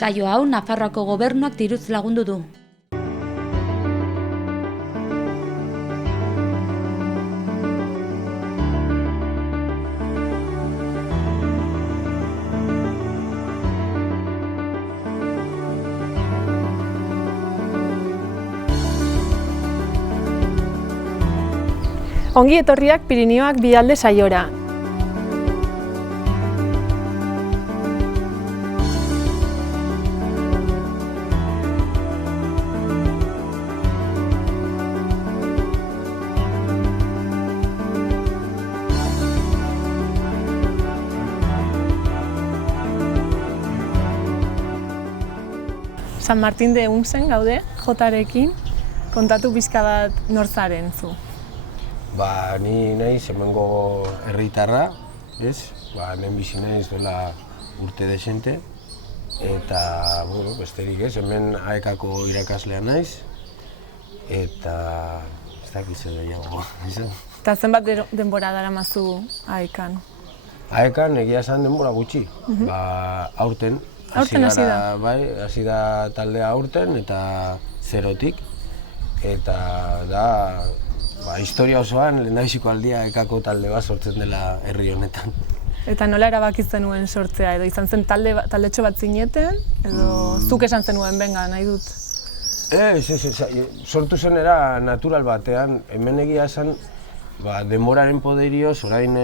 Saio hau Nafarroako gobernuak diruz lagundu du. Ongi etorriak Pirinioak Bialde saiora. San Martin de Unsen gaude, Jotarekin, kontatu pixka bat nor zaren zu. Ni naiz hemengo herritarra, ez? Hemen bizi naiz dela urte desente eta besterik ez, hemen AEK-ko irakaslea naiz eta ez dakit zer gehiago. Eta zenbat denbora daramazu AEK-an? AEK-an egia esan denbora gutxi. Aurten hasi da? Bai, hasi da taldea aurten eta zerotik eta da historia osoan lehendabiziko aldia AEK-ko talde bat sortzen dela herri honetan. Eta nola erabaki zenuen sortzea, edo izan zen taldetxo bat zineten, edo zuk esan zenuen, benga, nahi dut? Sortu zen era natural batean, hemen egia esan denboraren poderioz, orain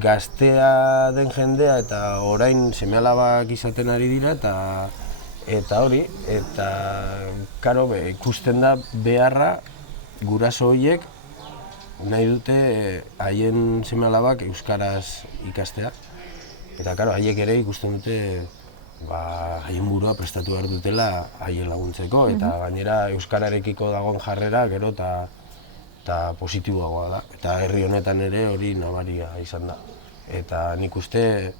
gaztea den jendea eta orain seme-alabak izaten ari dira eta hori, eta karo, ikusten da beharra guraso horiek nahi dute haien seme-alabak euskaraz ikastea. Eta karo, haiek ere ikusten dute haien burua prestatu behar dutela haien laguntzeko eta gainera euskararekiko dagoen jarrera gero eta positiboagoa da. Eta herri honetan ere hori nabaria izan da. Eta nik uste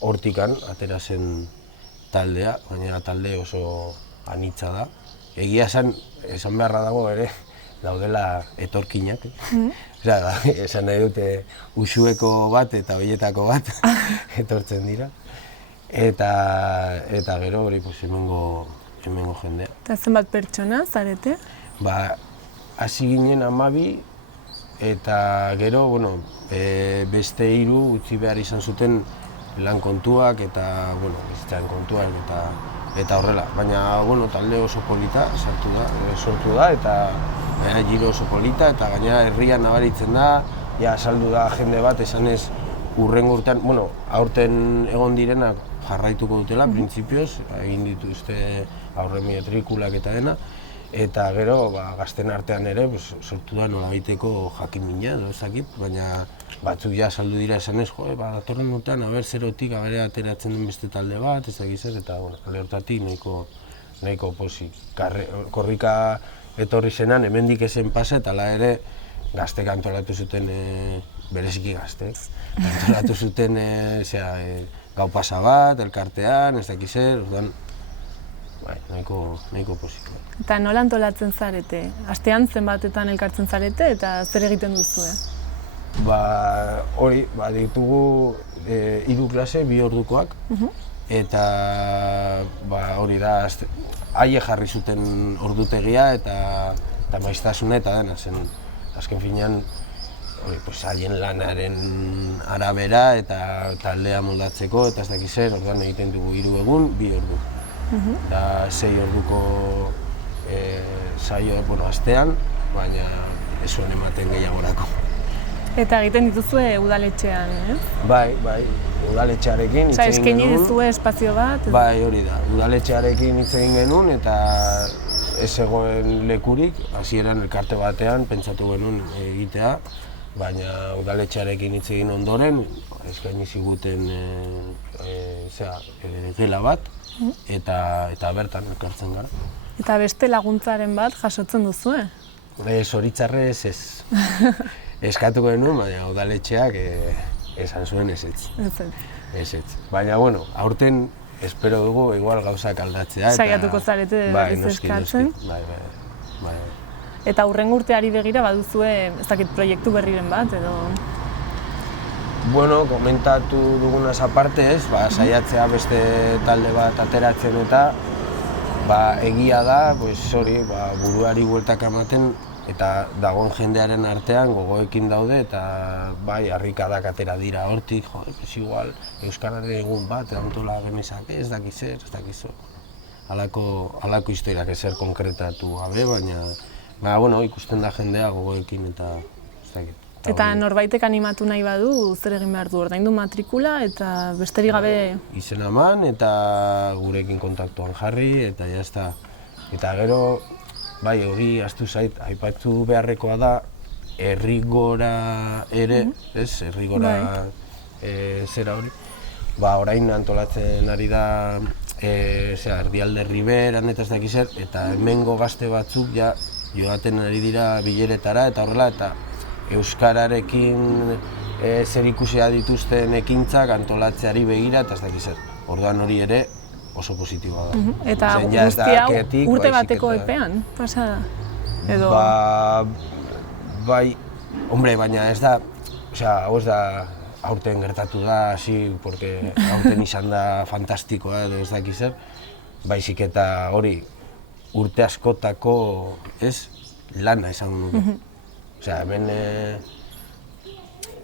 hortikan atera zen taldea, gainera talde oso anitza da. Egia esan beharra dago ere daudela etorkinak. Esan nahi dute uxueko bat eta horietako bat etortzen dira. Eta gero hori hemengo jendea. Eta zenbat pertsona zarete? Hasi ginen 12 eta gero beste 3 utzi behar izan zuten lan kontuak eta bizitzaren kontuak eta horrela. Baina talde oso polita sortu da eta giro oso polita eta gainera herrian nabaritzen da, saldu da jende bat esanez hurrengo urtean, aurten egon direnak jarraituko dutela, printzipioz, egin dituzte aurre matrikulak eta dena, eta gero gazten artean ere sortu da nolabaiteko jakin-mina edo ezakit, baina batzuk saldu dira esanez, datorren urtean zerotik ateratzen den beste talde bat, ezakit zer, eta kale hortatik nahiko pozik. Korrika etorri zenan, hemendik ezen pasa eta hala ere gaztek antolatu zuten, bereziki gaztek, antolatu zuten gau pasa bat, elkartean, ez dakiz zer, nahiko pozik. Eta nola antolatzen zarete? Astean zenbatetan elkartzen zarete eta zer egiten duzue? Hori, ditugu 3 klase, 2 ordukoak, eta hori da, haiek jarri zuten ordutegia eta maiztasuna eta dena zen. Azken finean, haien lanaren arabera eta taldea moldatzeko eta ez dakiz zer, orduan egiten dugu 3 egun, 2 ordu. Da 6 orduko saio astean, baina ez zuen ematen gehiagorako. Eta egiten dituzue udaletxean, ez? Bai, udaletxearekin hitz egin genuen. Eskaini duzue espazio bat? Bai, hori da. Udaletxearekin hitz egin genuen eta ez zegoen lekurik, hasieran elkarte batean pentsatu genuen egitea, baina udaletxearekin hitz egin ondoren, eskaini ziguten gela bat eta bertan elkartzen gara. Eta beste laguntzaren bat jasotzen duzue? Zoritzarrez ez. Eskatuko genuen, baina udaletxeak esan zuen ezetz. Baina, aurten espero dugu igual gauzak aldatzea. Saiatuko zarete berriz eskatzen. Bai. Eta hurrengo urteari begira baduzue, ez dakit, proiektu berriren bat edo? Bueno, komentatu dugunaz aparte ez, saiatzea beste talde bat ateratzen eta egia da, hori, buruari bueltak ematen eta dagoen jendearen artean gogoekin daude eta harrikadak atera dira hortik, igual, Euskararen egun bat antola genezake, ez dakiz zer, ez dakiz zer. Halako historiak ezer konkretatu gabe, baina ikusten da jendea gogoekin eta ez dakit. Eta norbaitek animatu nahi badu, zer egin behar du, ordaindu matrikula eta besterik gabe... Izena eman eta gurekin kontaktuan jarri eta jazta. Eta gero, hori ahaztu zait, aipatu beharrekoa da, herrigora ere, herrigora zera hori. Orain antolatzen ari da Erdialde Riberan eta ez dakiz zer, eta hemengo gazte batzuk joaten ari dira bileretara eta horrela, eta Euskararekin zerikusia dituzten ekintzak antolatzeari begira eta ez dakiz zer. Orduan hori ere oso positiboa da. Eta guzti hau urte bateko epean, pasa da? Edo... Bai, baina ez da, hau ez da aurten gertatu da, porque aurten izan da fantastikoa edo ez dakiz zer, baizik eta hori urte askotako lana esango nuke. Hemen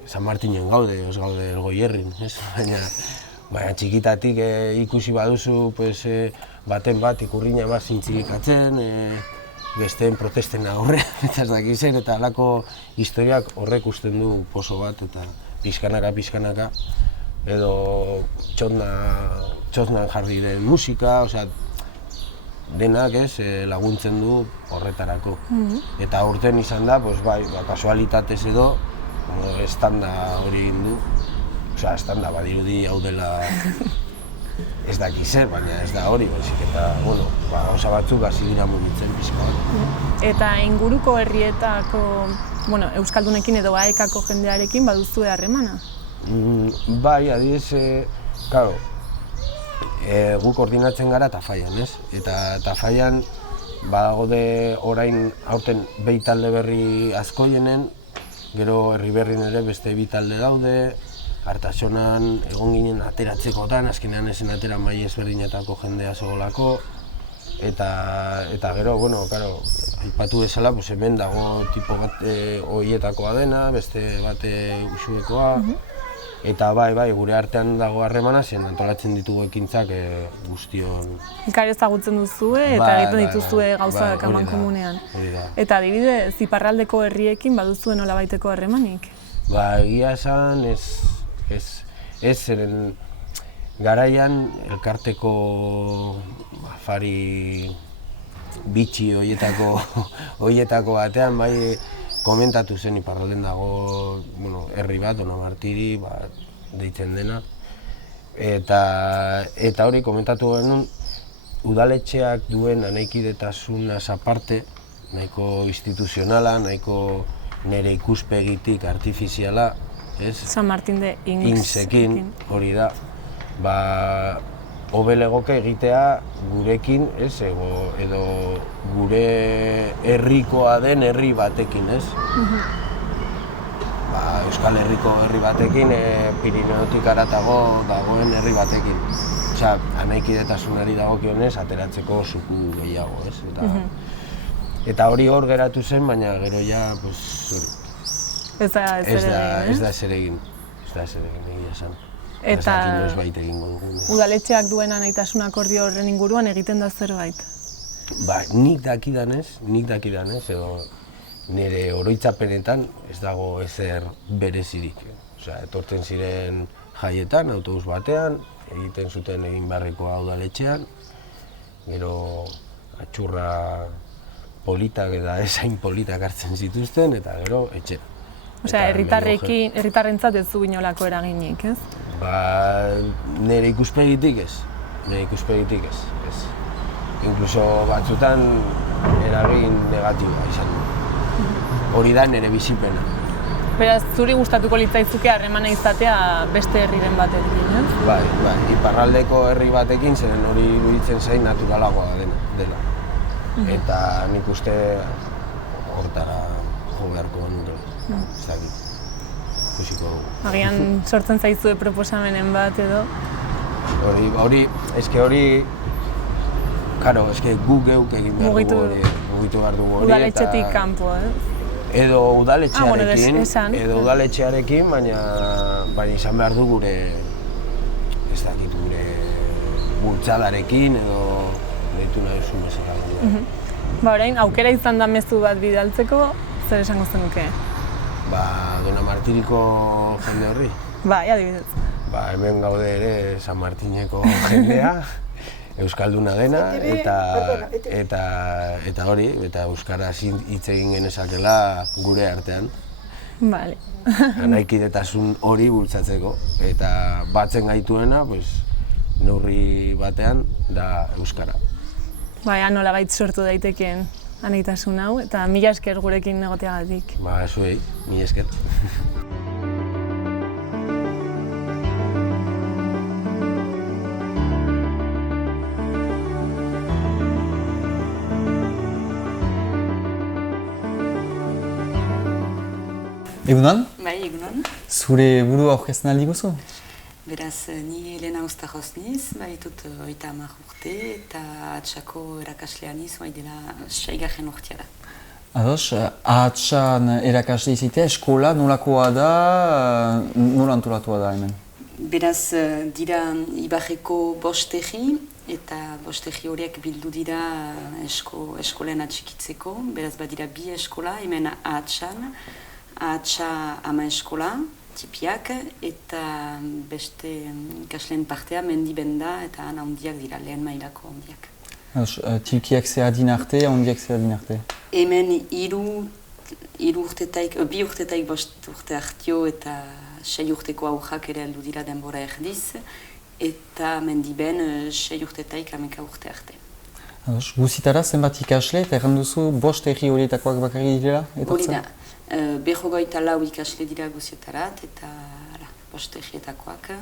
San Martinen gaude, ez gaude Elgoierrin, baina txikitatik ikusi baduzu baten bat ikurriña bat zintzilikatzen, besteen protesten aurrean eta ez dakiz zer, eta halako historiak horrek usten du poso bat eta pixkanaka, edo txotnan jarri den musika, denak laguntzen du horretarako. Eta aurten izan da, kasualitatez edo, estanda hori egin du. Estanda badirudi hau dela ez dakiz zer, baina ez da hori, baizik eta, gauza batzuk hasi dira mugitzen pixka bat. Eta inguruko herrietako, Euskaldunekin edo AEK-ko jendearekin baduzue harremana? Bai, adibidez, claro, gu koordinatzen gara Tafallan, ez? Eta Tafallan badagode orain aurten behi talde berri askoienen, gero Erriberrin ere beste bi talde daude, Artasonan egon ginen ateratzekotan, azkenean ezen atera mai ezberdinetako jendea zegoelako, eta gero, aipatu bezala, hemen dago tipo bat horietakoa dena, beste bate usuekoa, eta gure artean dago harremana, zen antolatzen ditugu ekintzak guztion... Elkar ezagutzen duzue eta egiten dituzue gauzak amankomunean. Eta adibidez, iparraldeko herriekin baduzue nolabaiteko harremanik? Egia esan, ez zeren garaian elkarteko afari bitxi horietako batean, komentatu zen iparralden dago herri bat, Donamartiri, deitzen dena. Eta hori komentatu genuen, udaletxeak duen anaikidetasunaz aparte, nahiko instituzionala, nahiko nire ikuspegitik artifiziala, San Martin de Insekin, hori da, hobe legoke egitea gurekin, edo gure herrikoa den herri batekin, ez? Euskal Herriko herri batekin, Pirineotik haratago dagoen herri batekin. Anaikidetasunari dagokionez, ateratzeko zuku gehiago, ez? Eta hori hor geratu zen, baina gero ja, ez da ezer egin, egia esan. Eta udaletxeak duen anaitasun akordio horren inguruan egiten da zerbait? Nik dakidanez, edo nire oroitzapenetan ez dago ezer berezirik. Etortzen ziren jaietan, autobus batean, egiten zuten egin beharrekoa udaletxean, gero atxurra politak eta esain politak hartzen zituzten, eta gero etxera. Herritarrentzat ez du inolako eraginik, ez? Nire ikuspegitik ez. Inkluso batzutan eragin negatiboa izan du. Hori da nire bizipena. Beraz, zuri gustatuko litzaizuke harremana izatea beste herriren batekin, ez? Bai, iparraldeko herri batekin, zeren hori iruditzen zain naturalagoa dela. Eta nik uste hortara jo beharko nuke. ikusiko dugu. Agian sortzen zaizue proposamenen bat edo? Gu geuk egin behar dugu hori, mugitu behar dugu hori. Udaletxetik kanpo, Edo udaletxearekin, udaletxearekin, baina izan behar du gure, ez dakit, gure bultzadarekin edo deitu nahi duzu bezala. Orain, aukera izan da mezu bat bidaltzeko, zer esango zenuke? Dona Martiriko jende horri. Adibidez. Hemen gaude ere San Martineko jendea, euskalduna dena, eta hori, eta euskaraz hitz egin genezakela gure artean. Bale. Naikidetasun hori bultzatzeko, eta batzen gaituena, neurri batean da euskara. Nolabait sortu daitekeen anaitasun hau, eta mila esker gurekin egoteagatik. Zuei, mila esker. Egunon? Bai, egunon. Zure burua aurkezten aldi guzu? Beraz, ni Elena Ustajoz niz, ditut 30 urte eta Ahatsako erakaslea niz, dela 6. urtea da. Ados, Ahatsan erakasle izatea, eskola nolakoa da, nola antolatua da hemen? Beraz, dira Ibarreko 5 egi, eta 5 egi horiek bildu dira eskolen atxikitzeko. Beraz, badira 2 eskola, hemen Ahatsan, Ahatsa 10 eskola, tipiak, eta beste ikasleen partea Mendibenda eta handiak dira, lehen mailako handiak. Tipiak ze adin arte, handiak ze adin arte? Hemen 2 urtetaik 5 urte hartio eta 6 urteko aurrak ere heldu dira denbora erdiz, eta Mendiben 6 urtetaik 11 urte arte. Guzitara zenbat ikasle eta erran duzu 5 egi horietakoak bakarrik direla? Hori da. 54 ikasle dira guzietarat eta 5 egietakoak,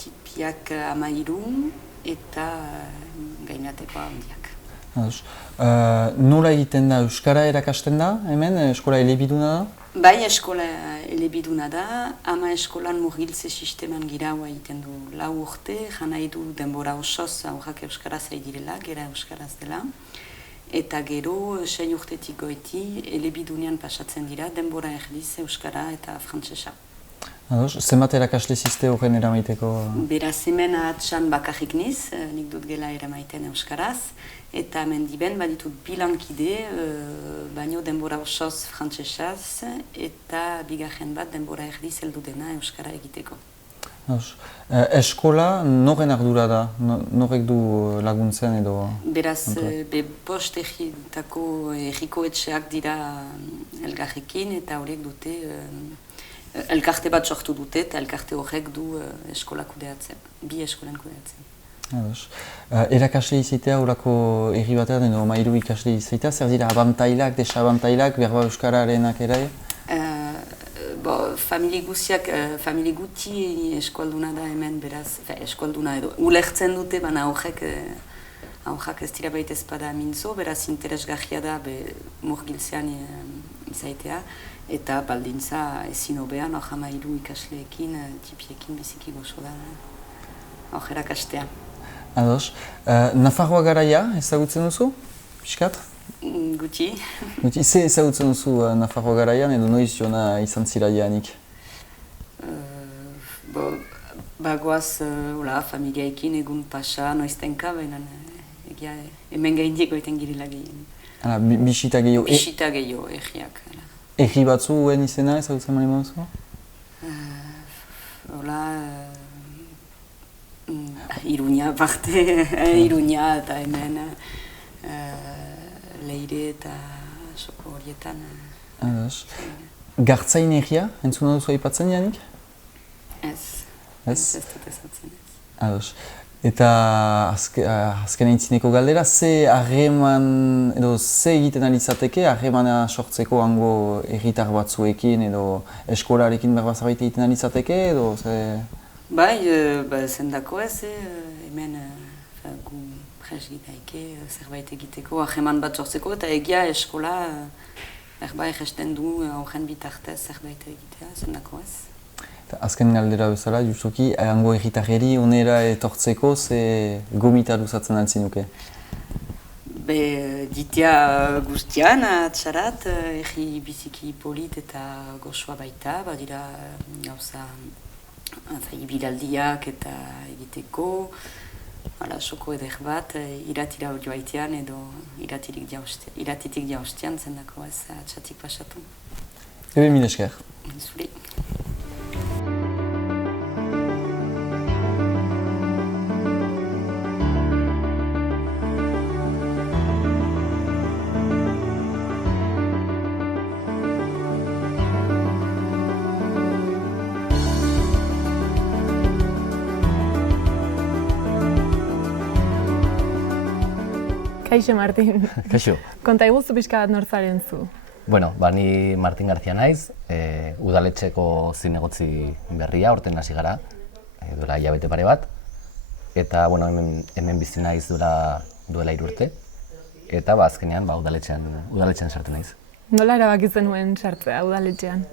tipiak 13 eta gainateko handiak. Nola egiten da? Euskara erakasten da hemen? Eskola elebiduna da? Bai, eskola elebiduna da. 10 eskolan murgiltze sisteman gira egiten du 4 urte, nahi du denbora osoz aurrak euskaraz ari direla, gera euskaraz dela. Eta gero, 6 urtetik goiti, elebidunean pasatzen dira, denbora erdiz, euskara eta frantsesa. Zenbat erakasle ziste horren eramaiteko? Beraz, hemen Ahatsan bakarrik niz, nik dut gela eramaiten euskaraz, eta Mendiben baditut bilankide, baino denbora osoz frantsesaz, eta bigarren bat denbora erdiz heldu dena euskara egiteko. Eskola noren ardura da? Norek du laguntzen edo? Beraz, 5 egietako erriko etxeak dira elgarrekin eta horiek dute, elkarte bat sortu dute eta elkarte horrek du eskola kudeatzen, 2 eskolan kudeatzen. Erakasle izatea horako erri batean edo mairu ikasle izatea, zer dira abantailak, desabantailak, berba euskararenak ere? Familie guti eskualduna da hemen, beraz, eskualduna edo ulertzen dute, baina aurrak ez dira baita ezpada mintzo, beraz interesgarria da murgiltzean izaitea, eta baldintza ezin hobean, hor 13 ikasleekin, tipiekin biziki gozo da hor erakastea. Ados, Nafarroa garaia ezagutzen duzu, pixkat? Guti. Ze ezagutzen duzu Nafarroa garaian edo noiz joana izan zira janik? Bagoaz familiaekin egun pasa noiztenka, baina hemen gaindiko eten girila gehien. Bisita gehiago? Bisita gehiago, egiak. Egi batzuen izena ezagutzen mani moduzu? Iruña parte, Iruña eta hemen Leire eta soko horietan. Gartzain egia, entzuna duzu aipatzen janik? Ez. Ez? Ez dut ezatzen ez. Ados. Eta azken aintzineko galdera, ze harreman edo ze egiten alizateke harremana sortzeko hango herritar batzuekin edo eskolarekin berba zerbait egiten alizateke edo ze... Bai, zendako ez, hemen gu prest gidaike zerbait egiteko harreman bat sortzeko eta egia eskola erbai gesten du horren bitartez zerbait egitea, zendako ez. Azken galdera bezala, justuki, hango erritarreri onera etortzeko ze gomita luzatzen altzinuke? Ditia guztian, atxarat, erri biziki polit eta gozoa baita, badira gauza ibilaldiak eta egiteko, soko eder bat, iratira joaitean edo iratitik jaustean zendako ez atxatik pasatu. Ebe mil esker. Zuri. Kaixo, Martin. Kaixo. Konta iguzu pixka bat nortzaren zu. Bueno, ni Martin García naiz, udaletxeko zinegotzi berria, horten hasi gara, duela hilabete pare bat. Eta hemen bizi naiz duela 3 urte. Eta azkenean udaletxean sartu naiz. Nola erabaki zenuen sartzea udaletxean?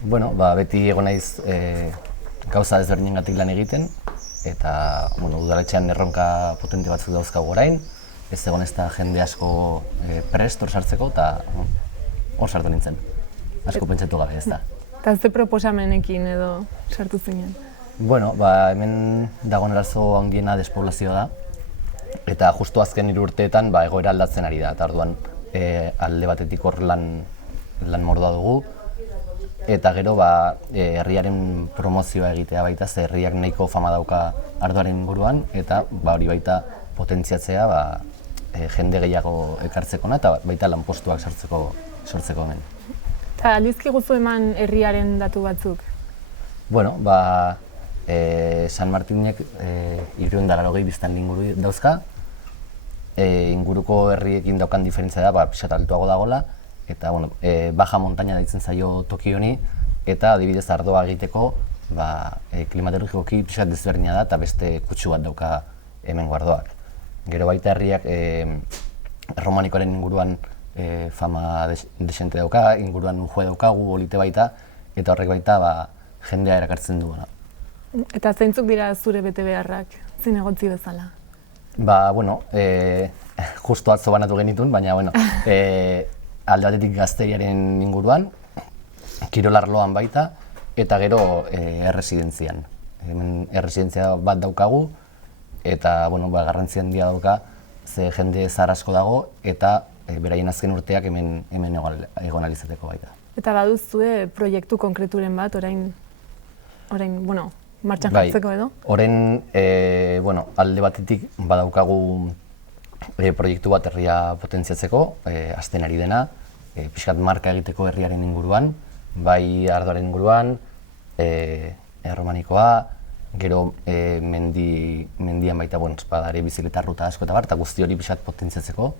Beti egon naiz gauza ezberdinengatik lan egiten. Eta udaletxean erronka potente batzuk dauzkagu orain. Ez egon ez da jende asko prest hor sartzeko eta hor sartu nintzen. Asko pentsatu gabe ez da. Eta ze proposamenekin edo sartu zinen? Hemen dagoen arazo handiena despoblazioa da. Eta justu azken 3 urteetan egoera aldatzen ari da. Eta orduan alde batetik hor lan mordoa dugu. Eta gero herriaren promozioa egitea baita, ze herriak nahiko fama dauka ardoaren inguruan. Eta hori baita potentziatzea jende gehiago ekartzeko eta baita lanpostuak sortzeko hemen. Eta aldizki guzu eman herriaren datu batzuk? San Martinek 380 biztanle inguru dauzka. Inguruko herriekin daukan diferentzia da, pixat altuago dagoela. Eta baja montaña deitzen zaio toki honi. Eta adibidez ardoa egiteko klimatologikoki pixat desberdina da eta beste kutsu bat dauka hemengo ardoak. Gero baita herriak erromanikoaren inguruan fama desente dauka, inguruan unjue daukagu, bolite baita, eta horrek baita jendea erakartzen duena. Eta zeintzuk dira zure bete beharrak, zinegotzi bezala? Justu atzo banatu genitun, baina alde batetik gazteriaren inguruan, kirolarloan baita, eta gero erresidentzian. Erresidentzia bat daukagu, eta garrantzi handia dauka, ze jende zahar asko dago, eta beraien azken urteak hemen egon alizateko baita. Eta baduzue proiektu konkreturen bat, orain martxan jartzeko edo? Orain, alde batetik badaukagu proiektu bat herria potentziatzeko, azten ari dena, pixkat marka egiteko herriaren inguruan, bai ardoaren inguruan, erromanikoa, gero mendian baita badare bizikleta ruta asko eta bar, eta guzti hori pixkat potentziatzeko.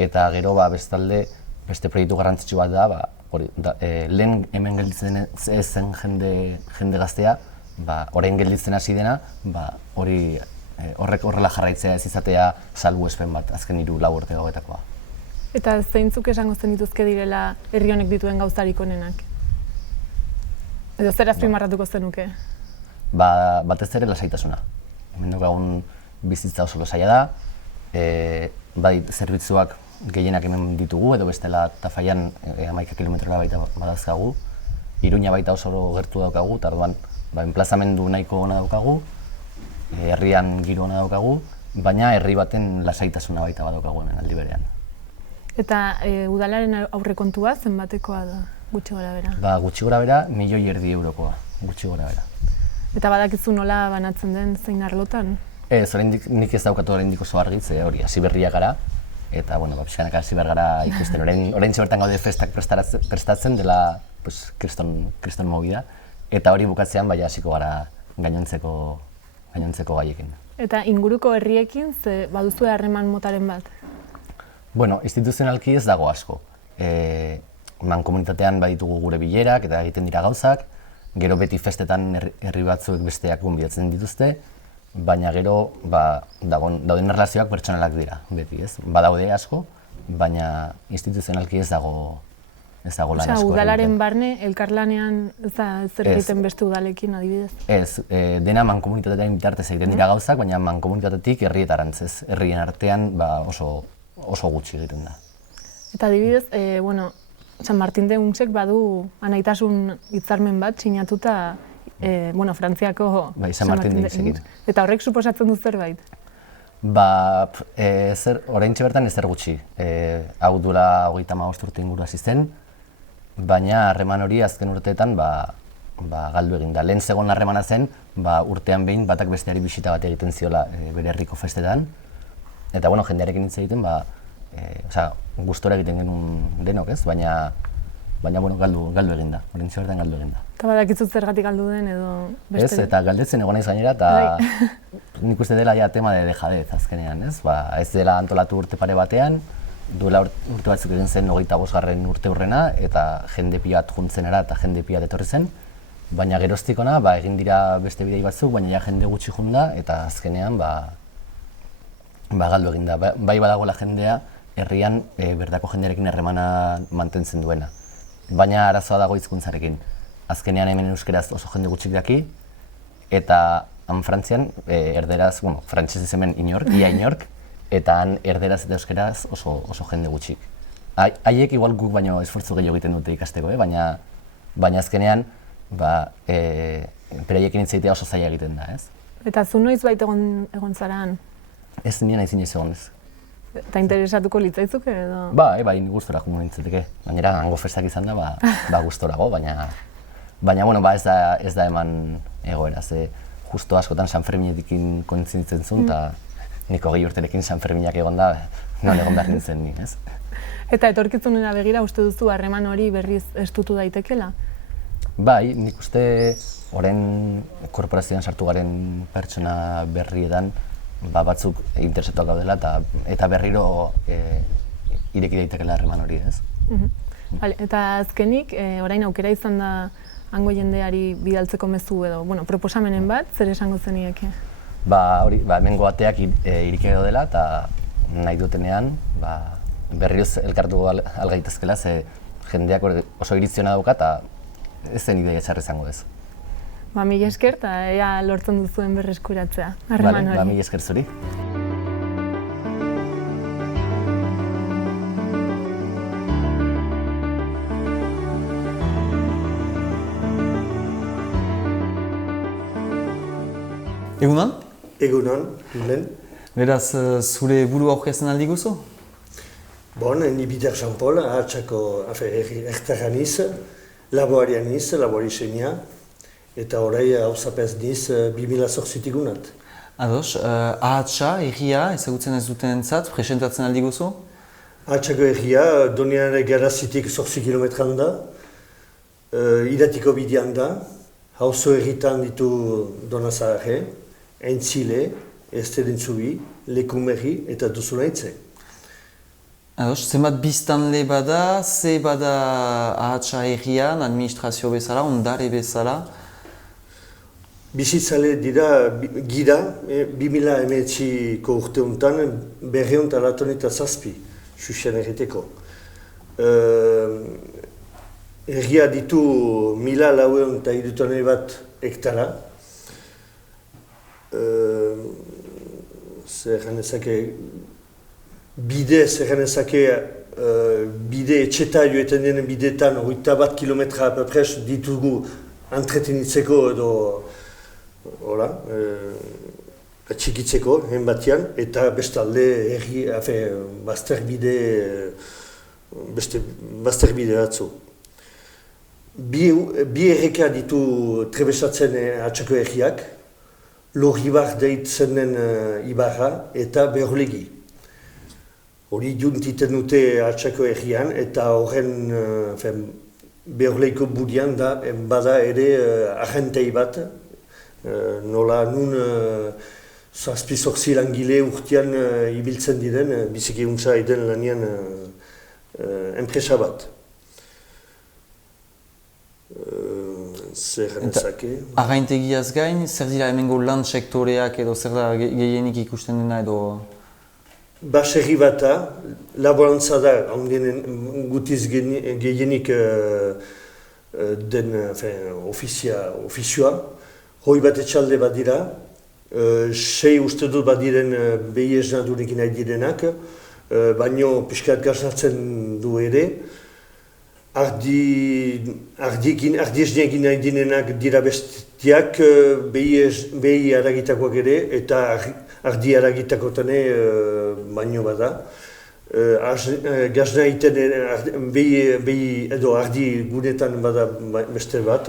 Eta gero bestalde beste proiektu garrantzitsu bat da, lehen hemen gelditzen ez zen jende gaztea, orain gelditzen hasi dena, horrek horrela jarraitzea ez izatea salbuespen bat, azken 3-4 urte hauetakoa. Eta zeintzuk esango zenituzke direla herri honek dituen gauzarik onenak? Edo zer azpimarratuko zenuke? Batez ere lasaitasuna. Hemen daukagun bizitza oso lasaia da, zerbitzuak gehienak hemen ditugu, edo bestela Tafaian 11 kilometrora baita badazkagu. Iruña baita oso gertu daukagu, eta orduan enplazamendu nahiko ona daukagu, herrian giro ona daukagu, baina herri baten lasaitasuna baita badaukagu hemen aldi berean. Eta udalaren aurrekontua zenbatekoa da, gutxi gora bera? Gutxi gora bera, 1,5 milioi eurokoa, gutxi gora bera. Eta badakizu nola banatzen den zein arlotan? Ez, nik ez daukatu oraindik oso argi, ze hori, hasi berriak gara, eta pixkanaka hasi behar gara ikusten. Orain bertan gaude festak prestatzen dela kriston movida, eta hori bukatzean hasiko gara gainontzeko gaiekin. Eta inguruko herriekin ze baduzue harreman motaren bat? Instituzionalki ez dago asko. Mankomunitatean baditugu gure bilerak eta egiten dira gauzak, gero beti festetan herri batzuek besteak gonbidatzen dituzte, baina gero dauden erlazioak pertsonalak dira, beti ez. Badaude asko, baina instituzionalki ez dago ez dago lan asko. Udalaren barne, elkarlanean ez da zer egiten beste udalekin adibidez? Ez, dena mankomunitatearen bitartez egiten dira gauzak, baina mankomunitatetik herrietarantz ez. Herrien artean oso gutxi egiten da. Eta adibidez, San Martin de Untsek badu anaitasun hitzarmen bat sinatuta Frantziako San Martin de Untzekin. Eta horrek suposatzen du zerbait? Oraintxe bertan ezer gutxi. Hau duela 35 urte inguru hasi zen, baina harreman hori azken urteetan galdu egin da. Lehen zegoen harremana zen, urtean behin batak besteari bisita bat egiten ziola bere herriko festetan. Eta jendearekin hitz egiten, gustora egiten genuen denok ez, baina galdu egin da, oraintxe bertan galdu egin da. Eta badakizu zergatik galdu den edo beste? Ez, eta galdetzen egon naiz gainera, eta nik uste dela tema de dejadez azkenean, ez? Ez dela antolatu urte pare batean, duela urte batzuk egin zen 25. urte hurrena, eta jende pila bat juntzen era eta jende pila bat etorri zen. Baina geroztik ona, egin dira beste bidei batzuk, baina ja jende gutxi junda, eta azkenean galdu egin da. Bai badagoela jendea, herrian bertako jendearekin harremana mantentzen duena. Baina arazoa dago hizkuntzarekin. Azkenean hemen euskeraz oso jende gutxik daki, eta han Frantzian erderaz, frantsesez hemen ia inork, eta han erderaz eta euskeraz oso jende gutxik. Haiek igual guk baino esfortzu gehiago egiten dute ikasteko, baina azkenean beraiekin hitz egitea oso zaila egiten da, ez? Eta zu noiz bait egon zara han? Ez nien aiz inoiz egon ez. Eta interesatuko litzaizuke edo? Bai, gustora jungo nintzateke. Baina hango festak izan da, gustorago, baina ez da eman egoera, justo askotan San Ferminetekin kointziditzen zuen, eta niko 20 urterekin San Ferminak egon da, non egon behar nintzen ni, ez? Eta etorkizunera begira uste duzu harreman hori berriz estutu daitekela? Bai, nik uste orain korporazioan sartu garen pertsona berrietan batzuk interesatuak gaudela eta berriro ireki daitekela harreman hori, ez? Eta azkenik, orain aukera izan da hango jendeari bidaltzeko mezu edo, proposamenen bat, zer esango zenieke? Hemengo ateak ireki dela eta nahi dutenean berrioz elkartu algaitezkela, ze jendeak oso iritziona dauka eta ez zen ideia txarra izango ez. Mila esker eta ea lortzen duzuen berreskuratzea, harreman hori. Mila esker zuri. Egunon? Egunon, Julen. Beraz, zure buru aurkezten aldi guzu? Ni Bider Jean-Paul, ahatxako ertarra niz, laboaria niz, laborizenia, eta orai hauzapez niz 2008 gunat. Ados, ahatxa, egia, ezagutzen ez duten zat, presentatzen aldi guzu? Ahatxako egia, Doniare Garazitik 8 kilometran da, idatiko bidean da, hauzo erritan ditu Donazaharre, Aintzile, Estedentzubi, Lekumerri eta Duzunaitze. Ados, zenbat biztanle bada, ze bada ahatxa egian, administrazio bezala, ondare bezala? Bizitzale dira gira, 2019ko urte honetan, 207 Xuxian erriteko. Erria ditu 1.400 bat hektara. Bide etxeta joeten denen bideetan 21 kilometra apapres ditugu entretenitzeko edo txikitzeko hen batean, eta bestalde bazterbide batzu. Bi erreka ditu trebesatzen ahatxako erriak, Lorribar deitzen den ibarra eta Berolegi. Hori juntiten dute ahatxako errian eta horren Beroleiko budian bada ere agentei bat, nola nun 7-8 langile urtean ibiltzen diren, biziki untza iden lanian enpresa bat. Againtegiaz gain, zer dira hemengo lan sektoreak edo zer da gehienik ikusten dena edo? baserri bata, laborantza da, ondenen gutiz gehienik den ofizioa, hoi bat etxalde bat dira, 6 uste dut bat diren behi esnadurik nahi direnak, baino pixkat gaznatzen du ere, ardi esneekin nahi direnak dira bestiak behi haragitakoak ere, eta ardi haragitakoetane baino bada. Gazna egiten behi edo ardi gunetan bada beste bat.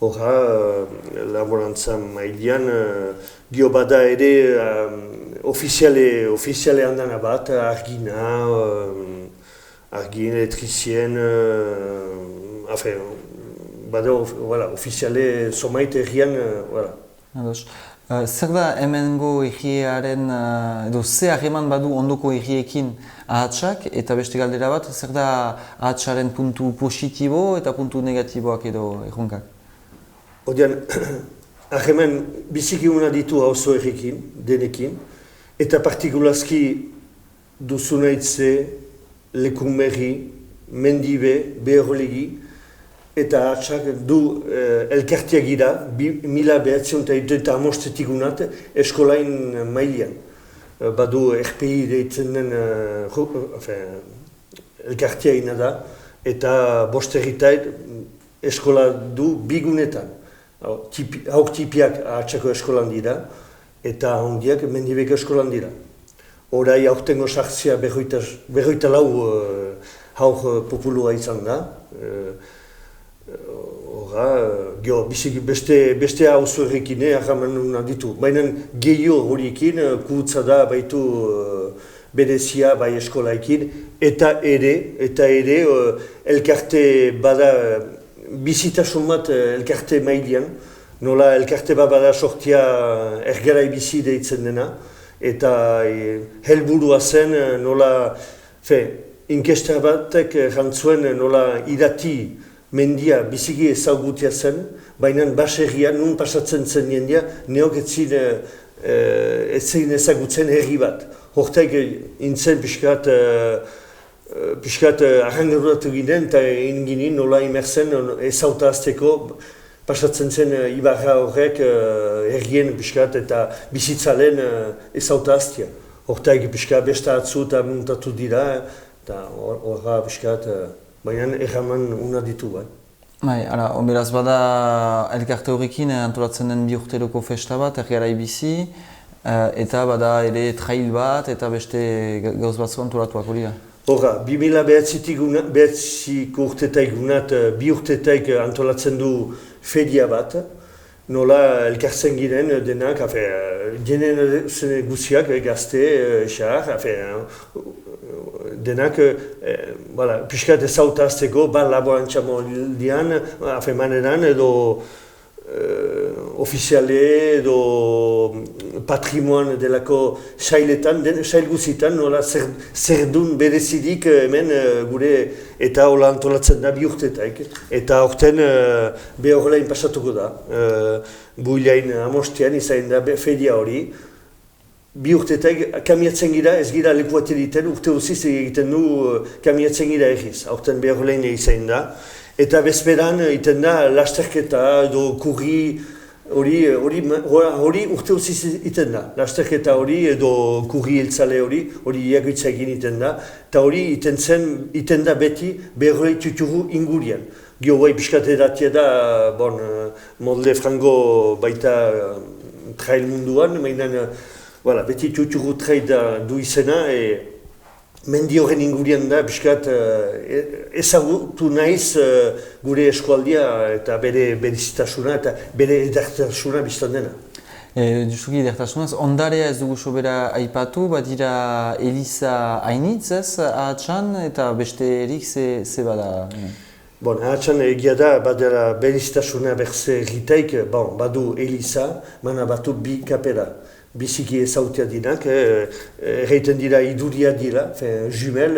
Horra, laborantza mailean, gio bada ere ofiziale handana bat, argina, elektrizien, bada ofiziale somait errian, Zer da hemengo egiaren, edo ze harreman badu ondoko egiekin ahatsak, eta beste galdera bat, zer da ahatsaren puntu positibo eta puntu negatiboak edo erronkak? Odean, harreman biziki una ditu auzo errekin, denekin, eta partikulazki duzunaitze, lekunmerri, mendibe, beherolegi, eta ahatsak du elkartiak gira, 1950 unat eskolain mailean. Badu RPI deitzen den elkartia ina da, eta 5 herritait eskola du bigunetan. Hauk tipiak ahatsako eskolan dira, eta hondiak mendibeko eskolan dira. Horai aurtengo sartzea 24 hauk populua izan da. Beste auzo errekin harraman ditu. Baina gehiago horiekin, kuhutza da baitu berezia bai eskolaikin, eta ere elkarte bada bizitasun bat elkarte mailean, nola elkarte bat bada sortia ergarai bizi deitzen dena, eta helburua zen nola inkesta batek jantzuen nola irati mendia biziki ezagutia zen, baina baserrian nun pasatzen zen jendia, neok ez zein ezagutzen herri bat. Hortek intzen pixkat arrangeruratu ginen eta egin ginen nola imerzen ezautazteko pasatzen zen ibarra horrek herrien pixkat eta bizitzalen ezautaztia. Hortek pixkat besta atzu eta muntatu dira, eta horra pixkat baina erraman una ditu, bai. Beraz bada elkarte horrekin antolatzen den 2 urteroko festa bat, herriarai bizi, eta bada ere trail bat eta beste gauz batzu antolatuak hori da. Horra, 2009ko urtetaik gunat, 2 urtetaik antolatzen du feria bat, nola elkartzen giren denak, jenen guziak, gazte, xar, denak, pixkat ezautazteko, laborantza moldian, maneran edo ofiziale edo patrimoan delako sailetan, sail guzitan, nola zerdun berezidik hemen gure eta hola antolatzen da 2 urtetaik. Eta horten behorlein pasatuko da, builain amostean izain da feria hori. 2 urtetaik kamiatzen gira, ez gira lekuat egiten, urte uziz egiten du kamiatzen gira egiz, horten behorlein izain da. Eta bezperan egiten da lasterketa edo kurri hori urte uziz egiten da. Lasterketa hori edo kurri hiltzale hori iagoitza egin egiten da. Eta hori egiten da beti behorlei tuturu ingurian. Gio bai pixkat edatia da, molde frango baita trail munduan, mainan beti tuturu trail du izena, mendi horren ingurian da, pixkat ezagutu naiz gure eskualdia eta bere berezitasuna eta bere edertasuna biztan dena. Justuki edertasunaz, ondarea ez dugu sobera aipatu, badira Eliza hainitz ez ahatsan eta beste erik ze bada? Ahatsan egia da, badera berezitasuna berze egiteik, badu Eliza, mana batu 2 kapera. Biziki ezautia dinak, erraiten dira iduria dira, jumel,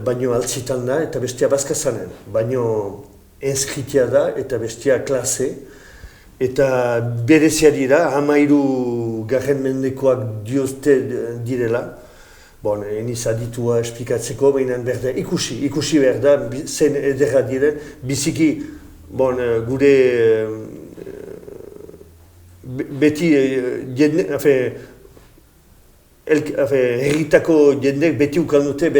baino altzitan da eta bestia bazkazanen. Baino enskritia da eta bestia klase, eta berezia dira, 13 garren mendekoak diozte direla. Bon, eniz aditua esplikatzeko, baina berda ikusi behar da, zen ederra diren, biziki, bon, gure beti herritako jendek beti ukan dute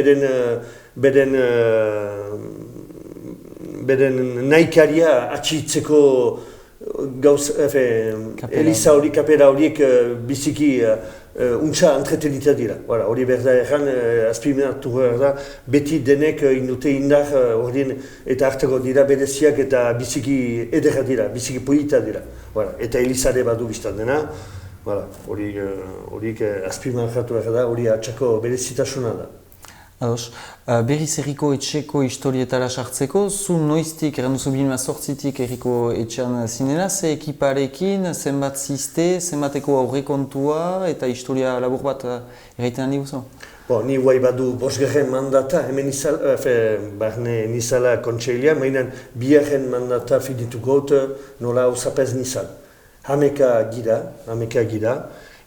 beren nahikaria atxitzeko eliza hori, kapera horiek biziki untsa entretenita dira. Hori berda erran, azpimenatu behar da, beti denek indute indar eta hartako dira bereziak eta biziki ederra dira, biziki polita dira. Eta elizare badu biztan dena, horiek azpimenatu behar da, hori atxako berezitasuna da. Ados, berriz herriko etxeko historietara sartzeko, zu noiztik, erranduzu 2008tik herriko etxean zinela, ze ekiparekin, zenbat ziste, zenbateko aurrekontua eta historia labur bat erraiten handi guzu? Ni guai badu 5. mandata, hemen nizala kontseilia, mainan 2. mandata fidituko nola osapez nizal. Hameka gira,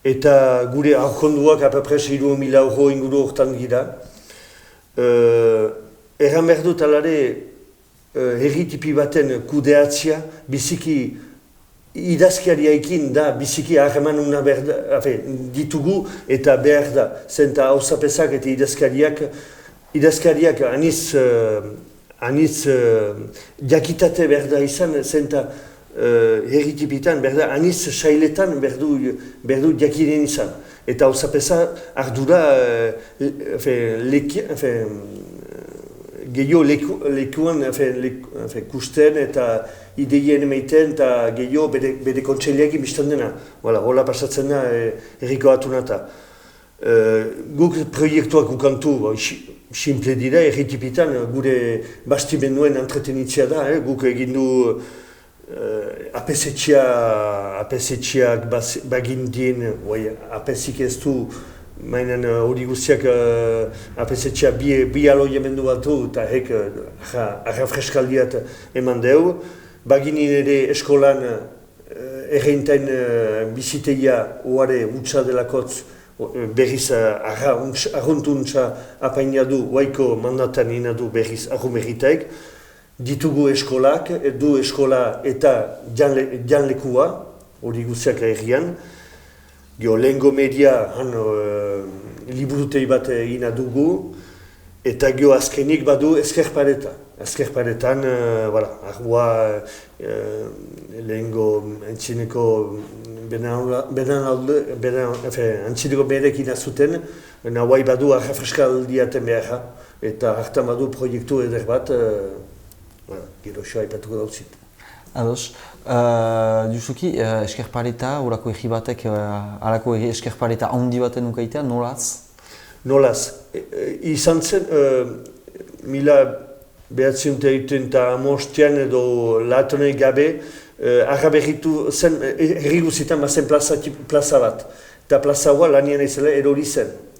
eta gure aurkonduak apapres 6.000 euro inguru hortan gira. Erran behar dut alare herritipi baten kudeatzia biziki idazkariaikin da, biziki harreman una ditugu eta behar da. Zenta hausapezak eta idazkariak aniz jakitate behar da izan, zenta herritipitan behar da, aniz sailetan behar du jakinen izan. Eta hausapeza ardura gehiago lekuan kusten eta ideien emaiten eta gehiago bere kontseileakin biztan dena. Hola pasatzen da herriko atunata. Guk proiektuak ukantu simple dira, herritipitan gure bastimenduen entretenitzea da. Guk egin du apesetxeak bagindien, apesik ez du, mainan hori guztiak apesetxea bi aloi emendu batu eta arra freskaldiat eman deu. Baginin ere eskolan erreintain biziteia oare utza delakotz berriz arruntuntza apaina du, oaiko mandatan ina du berriz arrumeritaik. Ditugu eskolak, du eskola eta janlekua, hori guztiak herrian. Lehengo media liburutei bat ina dugu, eta azkenik badu Ezkerpareta. Ezkerparetan, argua lehengo antzineko antzineko berekin azuten, nahuai badu arra freskaldiaten beharra, eta hartan badu proiektu eder bat, gero xoa ipatuko dauzit. Ados, Justuki, Ezkerpareta, horako egi batek, alako Ezkerpareta handi baten ukaitea, nolaz? Nolaz. Izan zen, 1980 edo latonei gabe, arraberritu zen, herri guzitan bazen plaza bat. Eta plaza hoa lanien ezela erori zen.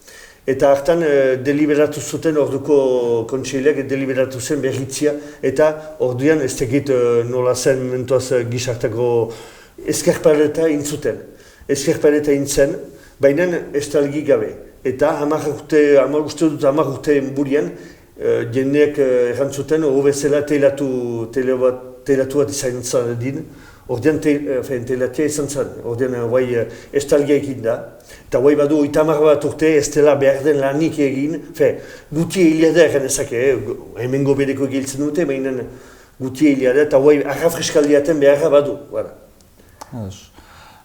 Eta hartan deliberatu zuten orduko kontseileak deliberatu zen berritzia eta orduan ez tegit nola zen mentoaz gizartako Ezkerpareta intzuten. Ezkerpareta intzen, baina estalgi gabe. Eta 10 urte burian jendeak errantzuten hobezela teilatu bat izan zadin. Ordean telatia izan zen, ordean estalgia ekin da. Eta badu 30 bat urte ez dela behar den lanik egin, guti hilia da erran ezake, hemengo bereko egiltzen dute, baina guti hilia da, eta arra freskaldiaten beharra badu.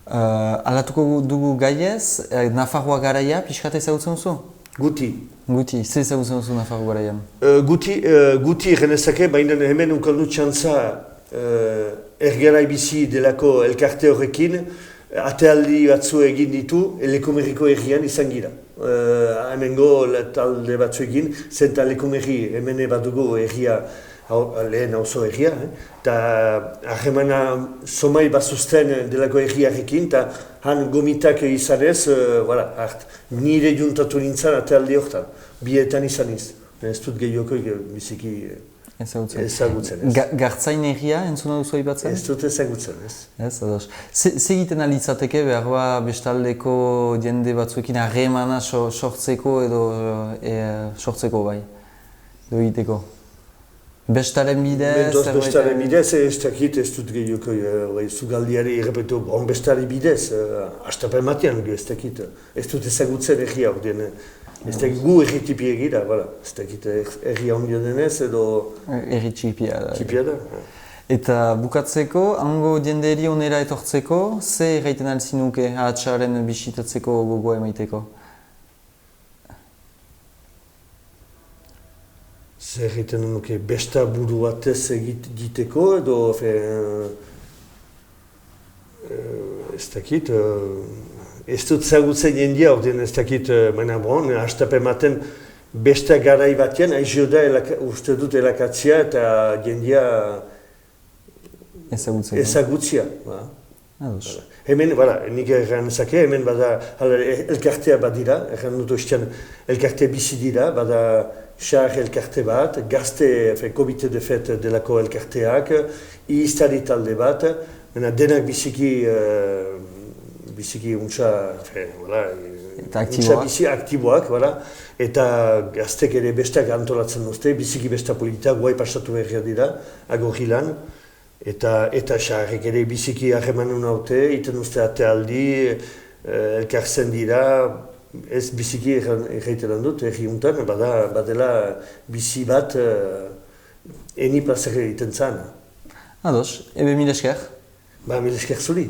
Alatuko dugu gaiez, Nafarroa garaia, pixkate ezagutzen duzu? Guti. Guti, zer ezagutzen duzu Nafarroa garaian? Guti erran ezake, baina hemen unkaldu txantza ergarai bizi delako elkarte horrekin, atealdi batzu egin ditu, Lekomerriko herrian izan gira. Hemengo talde batzu egin, zenta Lekomerri hemen badugu herria, lehen auzo herria, eta ahemana somai bazuzten delako herriarekin, eta han gomitak izanez, nire juntatu nintzen atealdi horretan, bietan izaniz. Ez dut gehioko biziki Ezagutzen, ez. Gartzain egia entzuna duzu aipatzen? Ez dut ezagutzen, ez. Ez, ados. Ze egiten alitzateke behar ba bestaldeko jende batzuekin harremana sortzeko edo sortzeko bai, edo egiteko? Bestaren bidez? Bestaren bidez, ez dakit, ez dut gehioko, zugaldiari errepetu, bestari bidez, astapen batean, ez dakit, ez dut ezagutzen egia ordien, ez dakit gu erritipi egira, ez dakit erria ondio denez edo... Erritxipia da. Txipia da. Eta bukatzeko, hango jenderi onera etortzeko, ze erraiten alzinuke ahatsaren bisitatzeko gogoa emaiteko? Zer egiten nuke besta buru batez egiteko edo ez dakit, ez dut zagutzen jendia ordien ez dakit, baina bon, hastapen baten besta garai batean, aizio da uste dut elakatzia eta jendia ezagutzia. Hemen, nik erran ezake, hemen bada elkartea badira, erran dut ostean elkarte bizi dira, bada xar elkarte bat, gazte komite de fet delako elkarteak, ihiztari talde bat, denak biziki untsa aktiboak, eta gaztek ere bestak antolatzen duzte, biziki besta polita, guai pasatu berria dira, agorrilan, eta xarrek ere biziki harremanun haute, iten duzte atealdi, elkartzen dira, ez biziki erraiteran dut, erriuntan, badela bizi bat eni plazer egiten zan. Ados, ebe mil esker? Mil esker zuri.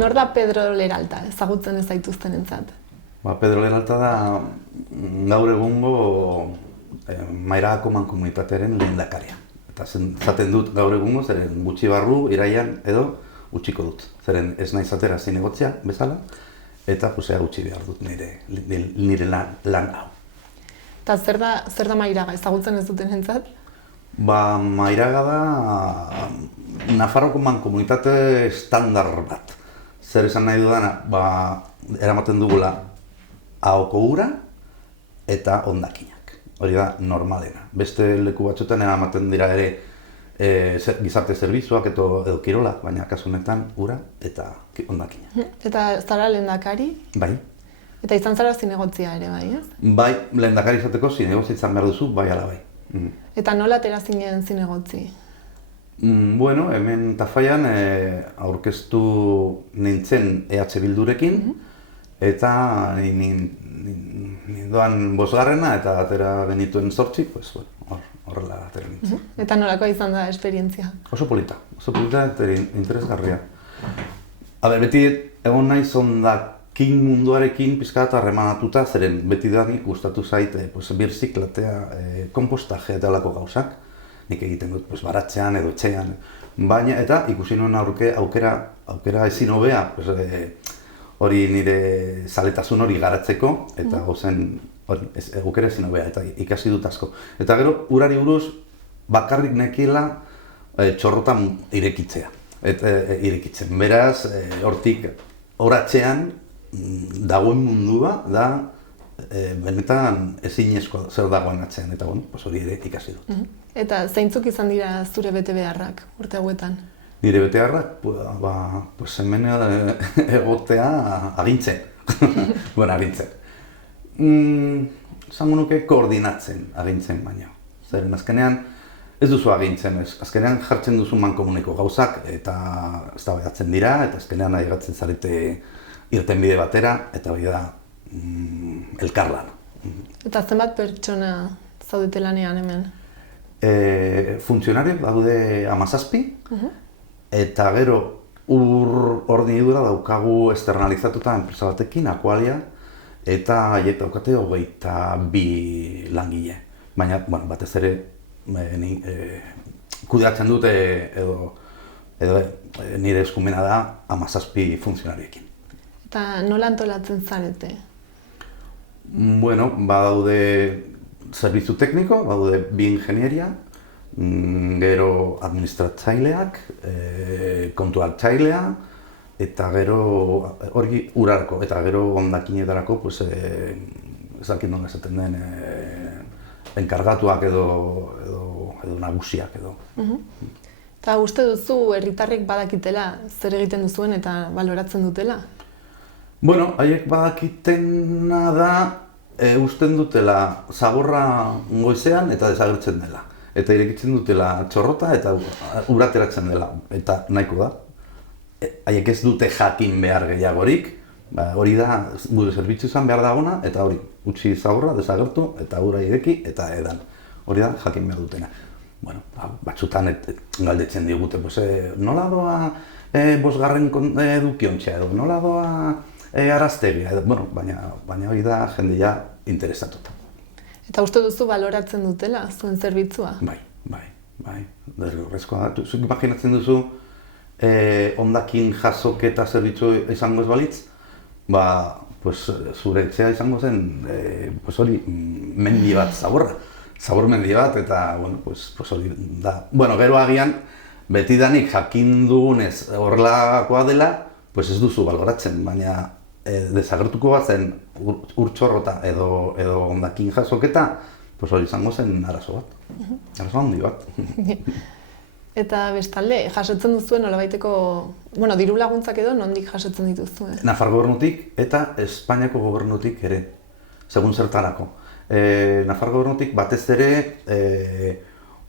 Nor da Pedro Leralta, ezagutzen ez zaituztenentzat? Pedro Leralta da gaur egungo Mairagako mankomunitatearen lehendakaria. Eta zaten dut gaur egungo, zeren gutxi barru, iraian edo utziko dut. Zeren ez nahi zatera zinegotzea bezala, eta gutxi behar dut nire lan hau. Eta zer da Mairaga, ezagutzen ez dutenentzat? Mairaga da Nafarroko mankomunitate estandar bat. Zer esan nahi dudana, eramaten dugula ahoko ura eta hondakinak. Hori da normalena. Beste leku batzuetan eramaten dira ere gizarte zerbitzuak edo kirolak, baina kasu honetan ura eta hondakinak. Eta zara lehendakari? Bai. Eta izan zara zinegotzia ere, bai, ez? Bai, lehendakari izateko zinegotzia izan behar duzu, bai ala bai. Eta nola atera zinen zinegotzi? Bueno, hemen Tafaian aurkeztu nintzen EH Bildurekin, eta nindoan bosgarrena eta atera genituen 8, horrela atera nintzen. Eta nolakoa izan da esperientzia? Oso polita eta interesgarria. Beti egon nahi zondakin munduarekin pixka eta harremanatuta, zeren beti da nik gustatu zait birziklatea, kompostaje eta alako gauzak. Nik egiten dut baratzean edo etxean, baina eta ikusi nuen aukera ezin hobea hori nire zaletasun hori garatzeko eta gauzen aukera ezin hobea eta ikasi dut asko. Eta gero urari buruz bakarrik nekiela txorrotan irekitzen. Beraz, hortik horatzean dagoen mundua da benetan ezinezkoa zer dagoen atzean eta hori ere ikasi dut. Eta zeintzuk izan dira zure betebeharrak urte hauetan? Nire betebeharrak, hemen egotea agintzen. Agintzen. Zango nuke koordinatzen agintzen baina. Zeren azkenean ez duzu agintzen, azkenean jartzen duzu mankomuneko gauzak eta eztabaidatzen dira eta azkenean aigatzen zarete irtenbide batera eta hori da elkarlan. Eta zenbat pertsona zaudete lanean hemen? Funtzionariok daude 17, eta gero hornidura daukagu externalizatuta enpresa batekin, Aqualia, eta haiek daukate 22 langile. Baina batez ere kudeatzen dute edo nire eskumena da 17 funtzionariekin. Eta nola antolatzen zarete? Bueno, badaude zerbitzu tekniko, badaude bi ingenieria, gero administratzaileak, kontu hartzailea, eta gero hori urarako, eta gero hondakinetarako, pues, ez dakit nola esaten den, enkargatuak edo nagusiak edo. Eta uste duzu herritarrek badakitela zer egiten duzuen eta baloratzen dutela? Bueno, haiek badakitena da, usten dutela zaborra goizean eta desagertzen dela. Eta irekitzen dutela txorrota eta urateratzen dela, eta nahiko da. Haiek ez dute jakin behar gehiagorik, hori da gure zerbitzu izan behar dagona, eta hori, utzi zaborra, desagertu, eta ura ireki, eta edan. Hori da jakin behar dutena. Bueno, batzutan galdetzen digute, nola doa bosgarren edukiontxea edo, nola doa araztegia edo, bueno, baina hori da jendea interesatuta. Eta uste duzu baloratzen dutela zuen zerbitzua? Bai, derrigorrezkoa da. Zuk imaginatzen duzu hondakin jasoketa zerbitzu izango ez balitz, zure etxea izango zen hori mendi bat zaborra. Zabor mendi bat eta hori da. Gero agian, betidanik jakin dugunez horrelakoa dela, ez duzu baloratzen, baina desagertuko bat zen urtxorrota edo hondakin jasoketa, hori izango zen arazo bat. Arazo handi bat. Eta bestalde, jasotzen duzuen nolabaiteko, diru laguntzak edo nondik jasotzen dituzue? Nafar gobernutik eta Espainiako gobernutik ere, segun zertarako. Nafar gobernutik batez ere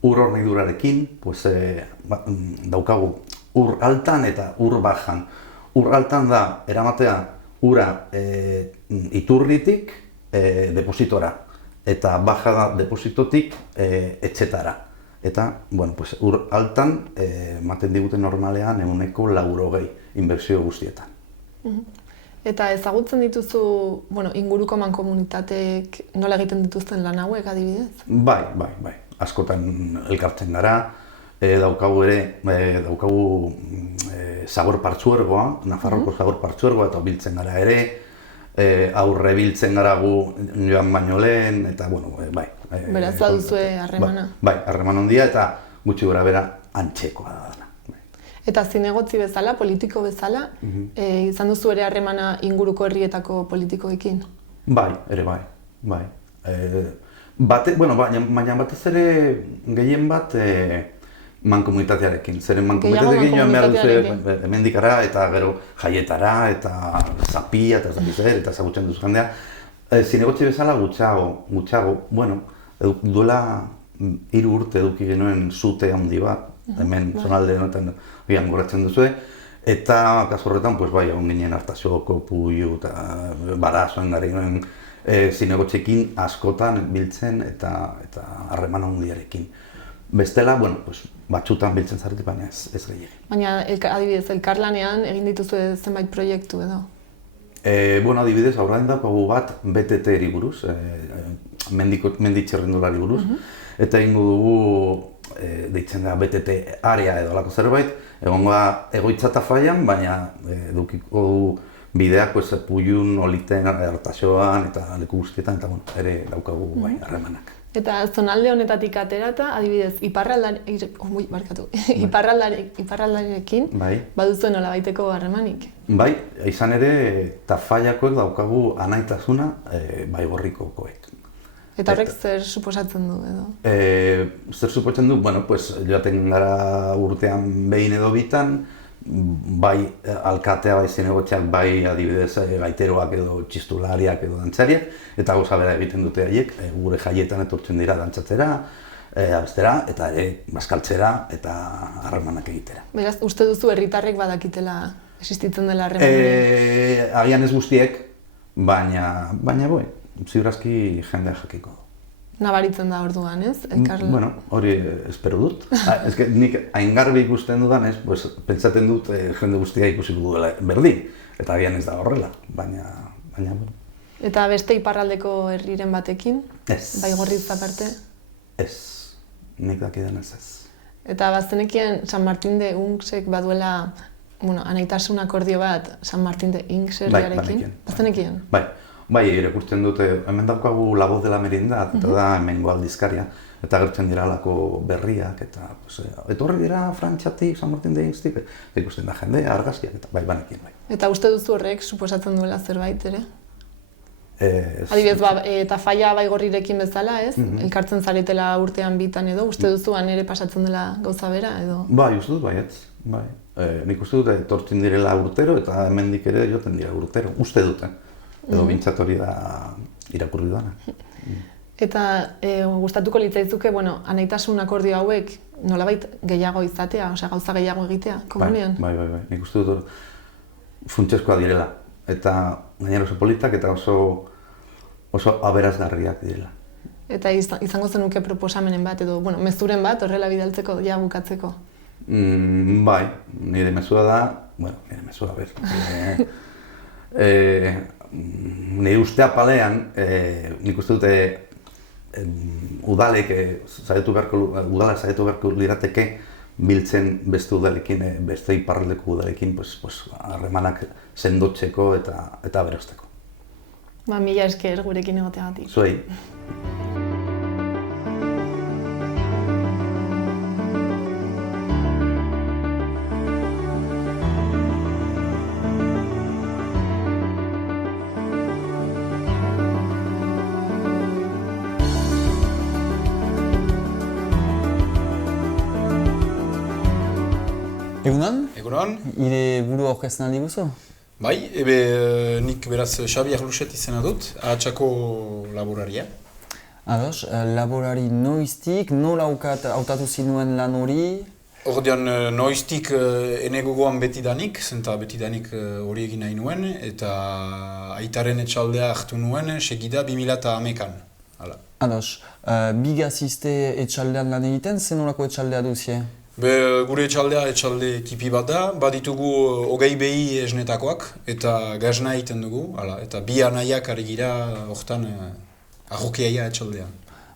ur hornidurarekin daukagu ur altan eta ur bajan. Ur altan da eramatea ura iturritik depositora eta baja da depositotik etxetara. Eta ur altan ematen digute normalean 180 inbertsio guztietan. Eta ezagutzen dituzu inguruko mankomunitateek nola egiten dituzten lan hauek adibidez? Bai. Askotan elkartzen gara, daukagu Zagor Partzuergoa, Nafarroko Zagor Partzuergoa eta biltzen gara ere, aurre biltzen gara gu joan baino lehen, eta bai. Beraz baduzue harremana? Bai, harreman handia eta gutxi gora bera antzekoa da. Eta zinegotzi bezala, politiko bezala, izan duzu ere harremana inguruko herrietako politikoekin? Bai, ere bai. Baina batez ere gehien bat mankomunitatearekin. Zeren mankomunitatearekin joan behar duzu hemendikara eta gero jaietara eta zapia eta zabizer eta zagutzen duzu jendea. Zinegotzi bezala gutxago, duela 3 urte eduki genuen zute handi bat, hemen zonalde honetan gorratzen duzue, eta kasu horretan, egon ginen Artasioko, Puiu eta Barasoen gara ginen zinegotxekin askotan biltzen eta harreman handiarekin. Bestela, batzutan biltzen zarete, baina ez gehiagin. Baina, adibidez, elkarlanean egin dituzue zenbait proiektu edo? Adibidez, aurrean daukagu bat BTT-eri buruz, menditxerrendulari buruz, eta egingo dugu deitzen da BTT area edo alako zerbait, egongo da egoitza Tafallan, baina edukiko du bideak Puiun, Oliten, Artasoan eta leku guztietan, eta ere daukagu harremanak. Eta zonalde honetatik aterata, adibidez, iparraldarekin baduzuen nolabaiteko harremanik? Bai, izan ere Tafallakoek daukagu anaitasuna Baigorrikokoek. Eta horrek zer suposatzen du edo? Zer suposatzen du, joaten gara urtean behin edo bitan, bai alkatea, bai zinegotxeak, bai adibidez gaiteroak edo txistulariak edo dantzariak, eta gauza bera egiten dute haiek, gure jaietan etortzen dira dantzatzera, abestera, eta ere bazkaltzera eta harremanak egitera. Beraz, uste duzu herritarrek badakitela existitzen dela harremanak? Agian ez guztiek, baina ziurazki jendea jakiko. Nabaritzen da orduan, ez? Hori espero dut. Nik aingarbi ikusten dudanez, pentsaten dut jende guztia ikusi duela berdin. Eta agian ez da horrela, baina... Eta beste iparraldeko herriren batekin? Ez. Baigorritz aparte? Ez. nik dakidenez ez. Eta bazenekien San Martin de Unxek baduela, anaitasun akordio bat San Martin de Inx herriarekin? Bazenekien? Bai, irakurtzen dute, hemen daukagu La Voz de la Merindad, eta da hemengo aldizkaria, eta agertzen dira halako berriak, eta etorri dira Frantziatik, San Martin de Inxtik, ikusten da jende, argazkiak, eta bai, banekin, bai. Eta uste duzu horrek suposatzen duela zerbait ere? Adibidez, eta faia baigorrirekin bezala, ez? Elkartzen zaretela urtean bitan edo, uste duzuan ere pasatzen dela gauza bera edo? Bai, uste dut baietz, bai. Nik uste dut etortzen direla urtero eta hemendik ere joten dira urtero, uste dute. Edo bintzat hori da irakurri duana. Eta gustatuko litzaizuke, anaitasun akordio hauek nolabait gehiago izatea, osea gauza gehiago egitea, komunean? Bai. Nik uste dut funtsezkoa direla. Eta gainera oso politak eta oso aberazgarriak direla. Eta izango zenuke proposamenen bat edo, mezuren bat horrela bidaltzeko, ja bukatzeko? Bai, nire mezua da, nire mezua, nire uste apalean, nik uste dute udalek saiatu beharko lirateke biltzen beste udalekin, beste iparraldeko udalekin harremanak sendotzeko eta berosteko. Mila esker gurekin egoteagatik. Zuei. Egunon? Egunon. Ire buru aurkezten aldi guzu? Bai, nik beraz Xabi Arluxet izena dut, ahatsako laboraria. Ados, laborari noiztik, nola hautatu zinuen lan hori? Ordean noiztik ene gogoan betidanik, zenta betidanik hori egin nahi nuen, eta aitaren etxaldea hartu nuen, segida 2008an. Ados, bigazizte etxaldean lan egiten, zen nolako etxaldea duzie? Gure etxalde tipi bat da, baditugu 20 behi esnetakoak eta gazna egiten dugu, eta bi anaiak ari gira hortan arrokeaia etxaldean.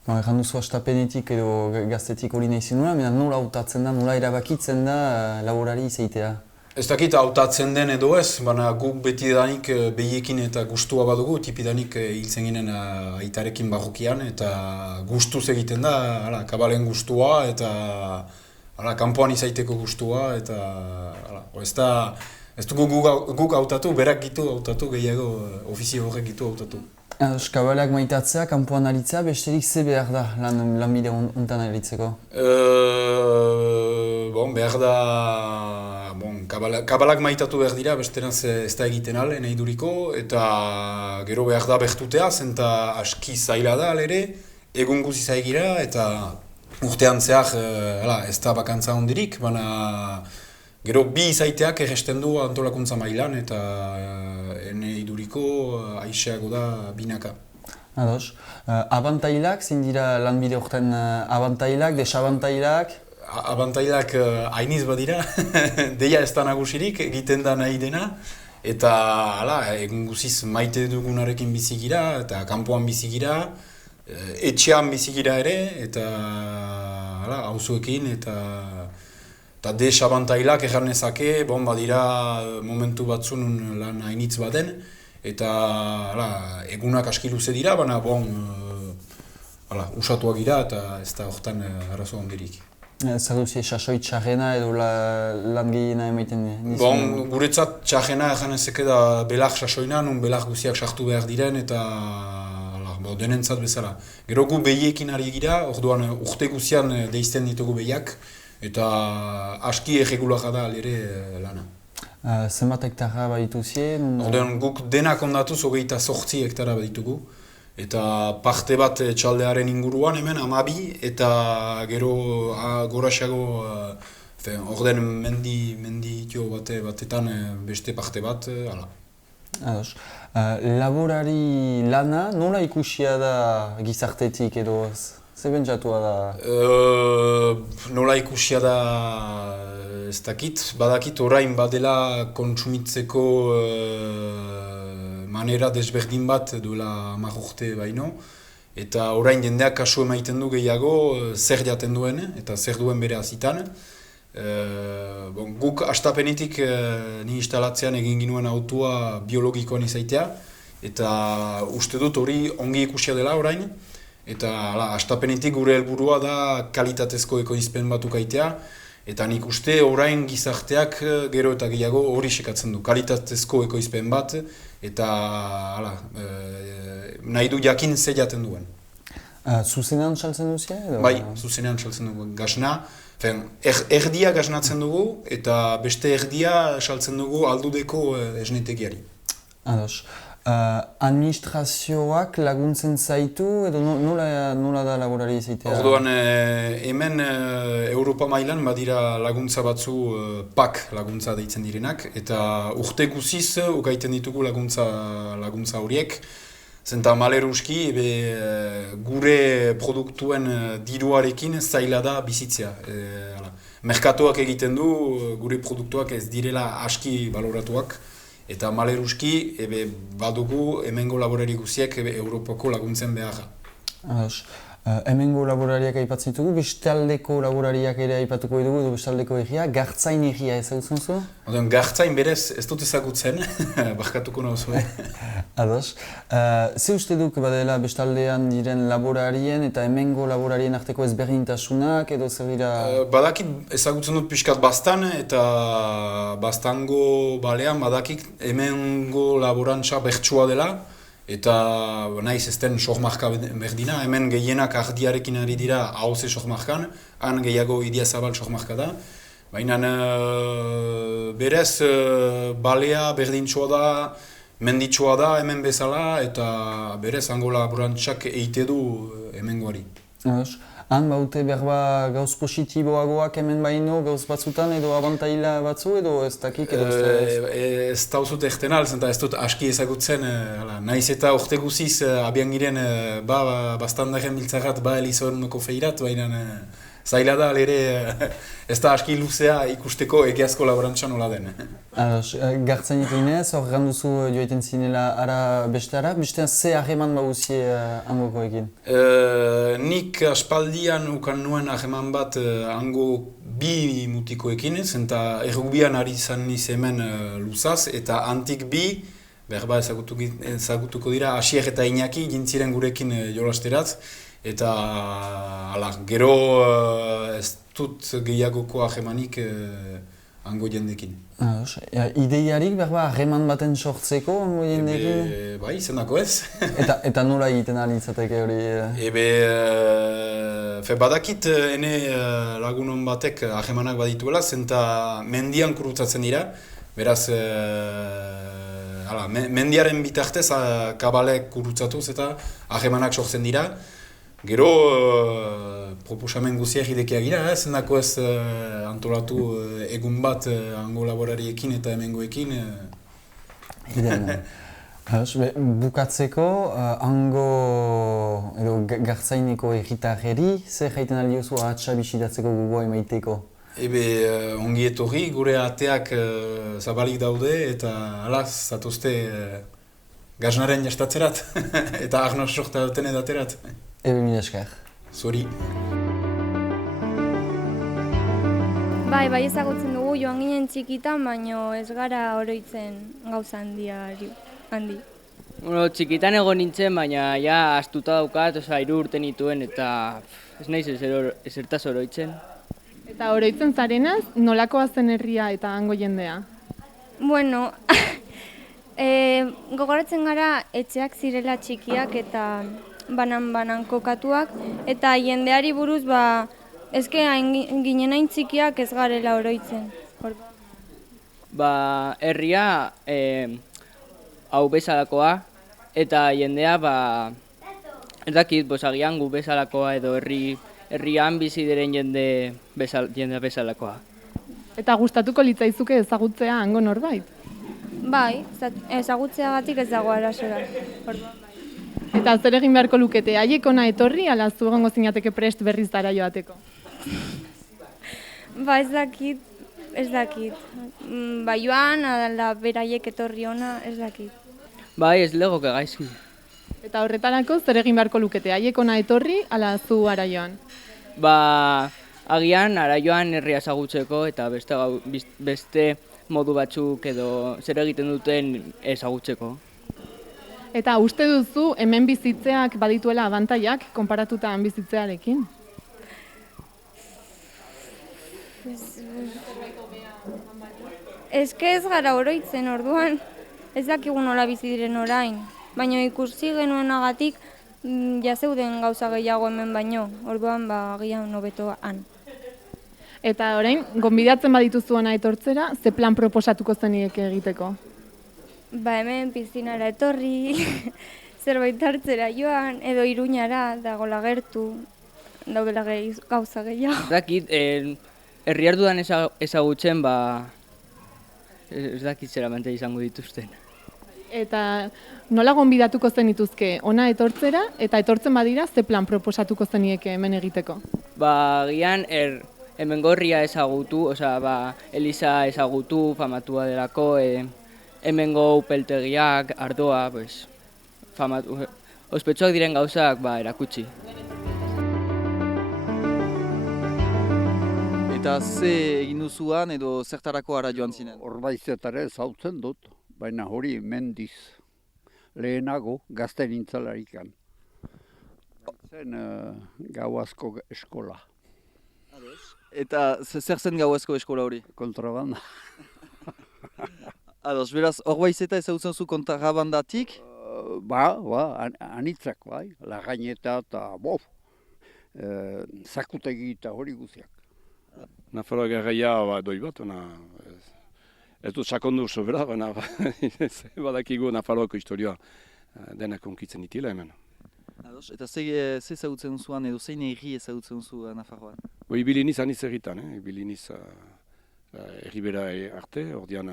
Egan duzu astapenetik edo gaztetik hori nahi zinua, nola hautatzen da, nola erabakitzen da laborari izaitea? Ez dakit hautatzen den edo ez, baina guk betidanik behiekin eta gustua badugu, tipidanik hiltzen ginen aitarekin barrokian eta gustuz egiten da, kabalen gustua eta kanpoan izaiteko gustua eta ez dugu guk hautatu, berak gitu hautatu, gehiago ofizio horrek gitu hautatu. Kabalak maitatzea, kanpoan aritzea, besterik ze behar da lanbide hontan aritzeko? Behar da... Kabalak maitatu behar dira, besteraz ez da egiten ale, nahi duriko, eta gero behar da behtutea, zenta aski zaila da alere, egun guzi zaigira, eta urtean zehar ez da bakantza hondirik, baina gero bi izaiteak erresten du antolakuntza mailan eta ene iduriko aixeago da binaka. Ados. Abantailak, zein dira lanbide horretan abantailak, desabantailak? Abantailak hainiz badira, deia ez da nagusirik, egiten da nahi dena. Eta egun guziz maite dugunarekin bizigira eta kanpoan bizigira. Etxean bizigira ere, eta auzoekin eta desabantailak erranezake, badira momentu batzun lan hainitz baden, eta egunak aski luze dira, baina usatuak gira eta ez da horretan arazo handirik. Zer duzi sasoi txarrena edo lan gehiena emaiten dizuen? Guretzat txarrena erranezake da belar sasoina, nun belar guziak sartu behar diren eta denentzat bezala. Gero gu behiekin ari gira, orduan urte guzian deizten ditugu behiak, eta aski erregularra da alere lana. Zenbat hektara badituzie? Orduan guk denak ondatuz 28 hektara baditugu, eta parte bat txaldearen inguruan hemen 12, eta gero goraxago ordean menditio batetan beste parte bat, Ados. Laborari lana nola ikusia da gizartetik edo ze pentsatua da? Nola ikusia da ez dakit, badakit orain badela kontsumitzeko manera desberdin bat duela 10 urte baino, eta orain jendeak kasu emaiten du gehiago zer jaten duen eta zer duen bere azitan. Guk astapenetik ni instalatzean egin ginuen autua biologikoan izaitea, eta uste dut hori ongi ikusia dela orain, eta astapenetik gure helburua da kalitatezko ekoizpen bat ukaitea, eta nik uste orain gizarteak gero eta gehiago hori sekatzen du, kalitatezko ekoizpen bat, eta nahi du jakin ze jaten duen. Zuzenean saltzen duzia? Bai, zuzenean saltzen dugu. Gasna, erdia gasnatzen dugu, eta beste erdia saltzen dugu aldudeko esnetegiari. Ados. Administrazioak laguntzen zaitu, edo nola da laborari izaitea? Orduan, hemen Europa mailan badira laguntza batzu PAK laguntza deitzen direnak, eta urte guziz ukaiten ditugu laguntza horiek. Zenta maleruski, gure produktuen diruarekin zaila da bizitzea. Merkatuak egiten du, gure produktuak ez direla aski baloratuak, eta maleruski badugu hemengo laborari guziek Europako laguntzen beharra. Hemengo laborariak aipatzen ditugu, bestaldeko laborariak ere aipatuko dugu edo bestaldeko egia, gartzain egia ezagutzen zu? Gartzain berez ez dut ezagutzen, barkatuko nauzue. Ados. Ze uste duk badela bestaldean diren laborarien eta hemengo laborarien arteko ezberdintasunak edo zer dira? Badakit ezagutzen dut pixkat bastan eta bastango balean badakit hemengo laborantza bertsua dela. Eta naiz ez den sohmarka berdina, hemen gehienak ardiarekin ari dira hauze sohmarkan, han gehiago Idiazabal sohmarka da. Baina berez balea berdintxoa da, menditsua da hemen bezala, eta berez hango laborantzak eite du hemengoari. Han baute berba gauz positiboagoak hemen baino, gauz batzutan edo abantaila batzu edo ez dakik edo ez dauzut ertenal, zenta ez dut aski ezagutzen, naiz eta urte guziz abian giren bastandaren biltzarat elizorunoko feirat, baina zaila da ere ez da aski luzea ikusteko egiazko laborantza nola den. Gartzainik inez, hor ganduzu joaiten zinela ara besteara, bestean ze hageman baguzie hangokoekin? Nik aspaldian ukan nuen hageman bat hango bi mutikoekin, zenta errugbian ari izan niz hemen luzaz, eta antik bi, berba ezagutuko dira, Asier eta Iñaki jintziren gurekin jolasteraz, eta gero ez dut gehiagoko hagemanik hango jendekin. Ideiarik berba hageman baten sortzeko hango jendekin? Bai, zenako ez. Eta nola egiten alitzateke hori? Badakit ene lagunon batek hagemanak badituela, zenta mendian kurutzatzen dira, beraz mendiaren bitartez kabalek kurutzatuz eta hagemanak sortzen dira. Gero proposamen guziak idekiak gira, zendako ez antolatu egun bat hango laborariekin eta hemengoekin. Bukatzeko, hango edo gartzaineko egitarreri, zer jaiten aldiozu ahatsa bisitatzeko gogoa emaiteko? Ongi etorri, gure ateak zabalik daude eta alaz, zatozte gaznaren jastatzerat eta agnos sorta duten edaterat. Mila esker. Zori. Bai ezagutzen dugu joan ginen txikitan, baina ez gara oroitzen gauza handi. Txikitan egon nintzen, baina ja astuta daukat, 3 urte nituen eta ez naiz ezertaz oroitzen. Eta oroitzen zarenaz, nolakoa zen herria eta hango jendea? Bueno, gogoratzen gara etxeak zirela txikiak eta banan kokatuak, eta jendeari buruz ezke ginen hain txikiak ez garela oroitzen. Herria hau bezalakoa, eta jendea ez dakit, agian gu bezalakoa edo herrian bizi diren jende bezalakoa. Eta gustatuko litzaizuke ezagutzea hango norbait? Bai, ezagutzeagatik ez dago arasora. Eta zer egin beharko lukete, haiek ona etorri, ala zu egongo zinateke prest berriz dara joateko? Ez dakit. Joan, ala beraiek etorri ona, ez dakit. Ez legoke gaizki. Eta horretarako zer egin beharko lukete, haiek ona etorri ala zu Araioan? Agian Araioan herria ezagutzeko eta beste modu batzuk edo zer egiten duten ezagutzeko. Eta uste duzu hemen bizitzeak badituela abantaiak konparatuta han bizitzearekin? Ez gara oroitzen orduan, ez dakigu nola bizi diren orain. Baina ikusi genuenagatik zeuden gauza gehiago hemen baino, orduan agian hobetoan. Eta orain, gonbidatzen badituzu hona etortzera, ze plan proposatuko zenieke egiteko? Hemen piszinara etorri, zerbait hartzera joan, edo Iruñara, dagoela gertu, daudela gauza gehiago. Dakit, herriar dudan ezagutzen, ez dakit zera mante izango dituzten. Eta nola gonbidatuko zenituzke ona etortzera, eta etortzen badira, ze plan proposatuko zenieke hemen egiteko? Gian, hemengo herria ezagutu, Eliza ezagutu, famatua delako, hemengo upeltegiak, ardoa, ospetsuak diren gauzak erakutsi. Eta ze egin duzuan edo zertarako ara joan zinen? Orbaizetara ezautzen dut, baina hori mendiz. Lehenago gazte nintzelarikan. Zen gauazko eskola. Eta zer zen gauazko eskola hori? Kontrabanda. Ados, beraz, Orbaizeta ezagutzen zu kontrabandatik? Anitzak, bai. Lagaineta eta zakutegi eta hori guziak. Nafarroa garraia doi bat, ez dut sakondu sobera, baina badakigu Nafarroako historioa denak konkitzen ditila hemen. Ados, eta ze ezagutzen zuan edo zein erri ezagutzen zu Nafarroan? Ibili niz aniz erritan, ibili niz erribera arte, ordean,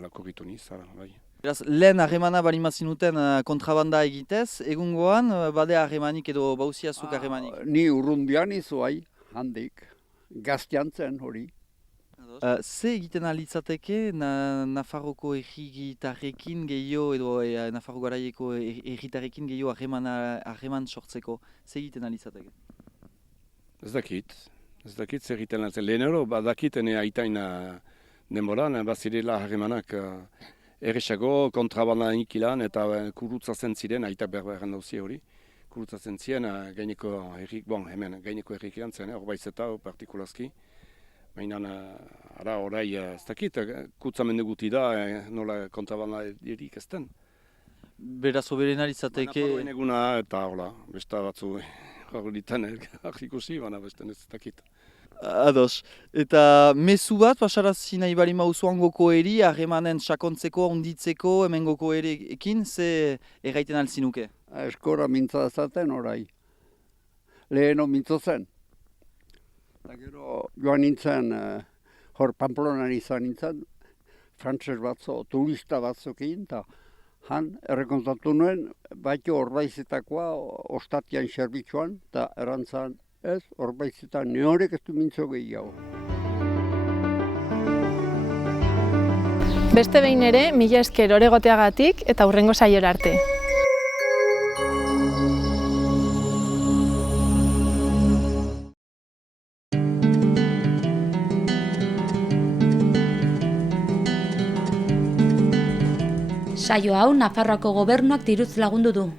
lakorritu niz, bai. Beraz, lehen harremana balimazinuten kontrabanda egitez, egungoan bade harremanik edo bauziazuk harremanik? Ni urrundian izuai, handik, gaztiantzen hori. Ze egiten alitzateke Nafarroko errigitarrekin gehiago edo Nafarro garaieko erritarrekin gehiago harreman sortzeko? Ze egiten alitzateke? Ez dakit zer egiten alitzateke. Lehenero badakit ene aitain denboran, bazirela harremanak erresago kontrabanda ikilan eta kurutzatzen ziren, aita berberan dauzi hori. Kurutzatzen ziren gaineko errik, gaineko errik ilan zen, Orbaizeta partikulazki. Baina, orai, ez dakit, kutzamendu guti da, nola kontrabanda erik ez den. Beraz, oberen alizateke... Nafarroen eguna eta hola, besta batzu horretan ikusi, baina besten ez dakit. Ados, eta mezu bat, pasarazi nahi bali mauzuan goko eri, harremanen sakontzeko, onditzeko, hemen goko erekin, ze erraiten alzinuke? Eskora mintzazaten orai. Leheno mintzazen. Eta gero joan nintzen, hor Pamplonan izan nintzen, frantses batzo, turista batzokin, eta han errekontatu nuen, baito Orbaizetakoa ostatian serbitzuan, eta erantzan, ez, Orbaizetan neorek ez du mintzo gehiago. Beste behin ere, mila esker oregoteagatik eta hurrengo saiora arte. Saio hau Nafarroako gobernuak diruz lagundu du.